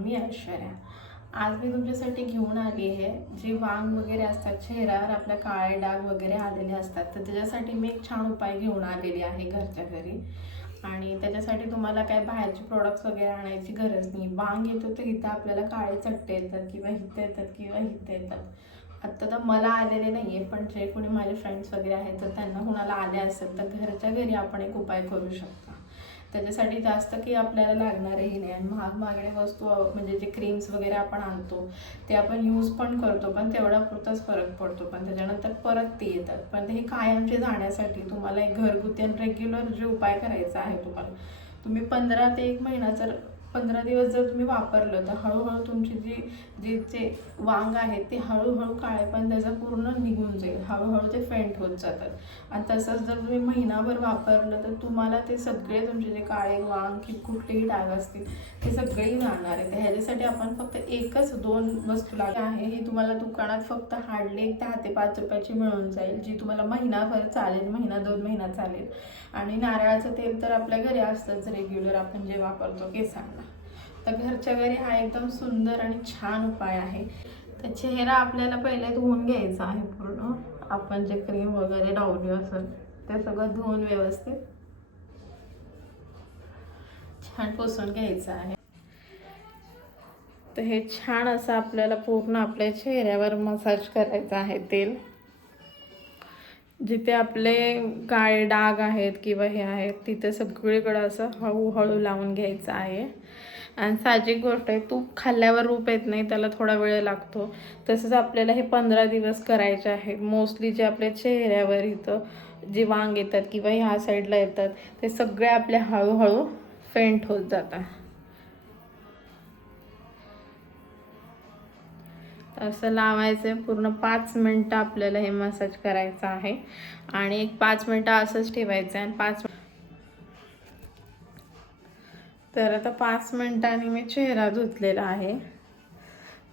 मी ऐश्वर्या। आज मी तुमच्यासाठी घेऊन आली आहे जे वांग वगैरे असतात, चेहऱ्यावर आपल्या काळे डाग वगैरे आलेले असतात, तर त्याच्यासाठी मी एक छान उपाय घेऊन आलेली आहे घरच्या घरी। आणि त्याच्यासाठी तुम्हाला काय बाहेरचे प्रोडक्ट्स वगैरे आणायची गरज नाही। वांग येतो तर इथं आपल्याला काळे चट्टे येतात किंवा इथं येतात किंवा इथं येतात। आत्ता तर मला आलेले नाही आहे, पण जे कोणी माझे फ्रेंड्स वगैरे आहेत तर त्यांना कुणाला आले असेल तर घरच्या घरी आपण एक उपाय करू शकता। त्याच्यासाठी जास्त काही आपल्याला लागणारही नाही आणि महागडे वस्तू म्हणजे जे क्रीम्स वगैरे आपण आणतो ते आपण यूज पण करतो, पण तेवढा पुरताच फरक पडतो, पण त्याच्यानंतर परत ते येतात। पण हे कायमचे जाण्यासाठी तुम्हाला एक घरगुती आणि रेग्युलर जे उपाय करायचा आहे तुम्ही 15 ते 1 महिना जर 15 दिवस जर तुम्ही वापरलं तर हळूहळू तुमची जे वांग आहेत ते हळूहळू काळेपण त्याचं पूर्ण निघून जाईल, हळूहळू ते फेंट होत जातात। आणि तसंच जर तुम्ही महिनाभर वापरलं तर तुम्हाला ते सगळे तुमचे जे काळे वांग की कुठलेही डाग असतील ते सगळेही जाणार आहे। तर ह्याच्यासाठी आपण फक्त एकच 2 वस्तू लागणार आहे, ही तुम्हाला दुकानात फक्त हार्डली 10 ते 5 रुपयाची मिळून जाईल, जी तुम्हाला महिनाभर चालेल, महिना 2 महिना चालेल। आणि नारळाचं तेल तर आपल्या घरी असतंच रेग्युलर, आपण जे वापरतो केसांना। तर घरच्या घरी हा एकदम सुंदर आणि छान उपाय आहे। तर चेहरा आपल्याला पहिले धुवून घ्यायचा आहे पूर्ण, आपण जे क्रीम वगैरे लावली असेल ते सगळं धुवून व्यवस्थित छान पुसून घ्यायचं आहे। तर हे छान असं आपल्याला पूर्ण आपल्या चेहऱ्यावर मसाज करायचं आहे तेल, जिथे आपले काळे डाग आहेत किंवा हे आहेत तिथे सगळीकडे असं हळूहळू लावून घ्यायचं आहे। आणि साहजिक गोष्ट आहे, तूप खाल्ल्यावर रूप येत नाही, त्याला थोडा वेळ लागतो। तसंच आपल्याला हे 15 दिवस करायचे आहेत। मोस्टली जे आपल्या चेहऱ्यावर इथं जे वांग येतात किंवा ह्या साईडला येतात ते सगळे आपले हळूहळू फेंट होत जातात। असं लावायचं पूर्ण 5 मिनटं आपल्याला हे मसाज करायचं आहे आणि एक 5 मिनटं असंच ठेवायचं आहे। आणि तर आता 5 मिनिटांनी मी चेहरा धुतलेला आहे,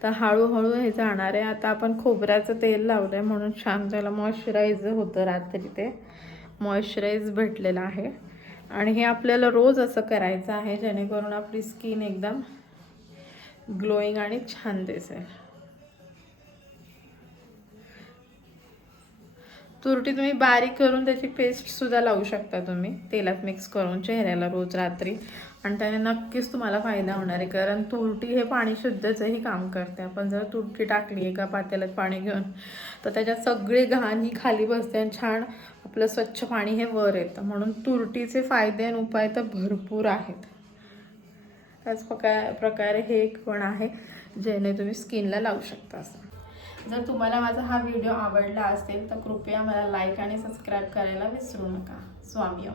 तर हळूहळू हे जाणार आहे। आता आपण खोबऱ्याचं तेल लावलं आहे म्हणून छान त्याला मॉइश्चराईज होतं, रात्री ते मॉइश्चराईज भेटलेलं आहे। आणि हे आपल्याला रोज असं करायचं आहे जेणेकरून आपली स्किन एकदम ग्लोईंग आणि छान दिसेल। तुरटी तुम्ही बारीक करून त्याची पेस्टसुद्धा लावू शकता तुम्ही तेलात मिक्स करून चेहऱ्याला रोज रात्री, आणि त्याने नक्कीच तुम्हाला फायदा होणार आहे। कारण तुरटी हे पाणी शुद्धचंही काम करते। आपण जर तुरटी टाकली एका पातेल्यात पाणी घेऊन तर त्याच्यात सगळी घाण ही खाली बसते आणि छान आपलं स्वच्छ पाणी हे वर येतं। म्हणून तुरटीचे फायदे आणि उपाय तर भरपूर आहेत। त्याच प्रकारे हे एक पण आहे जेणे तुम्ही स्किनला लावू शकता। जर तुम्हाला माझा हा व्हिडिओ आवडला असेल तर कृपया मला लाईक आणि सबस्क्राईब करायला विसरू नका। स्वामी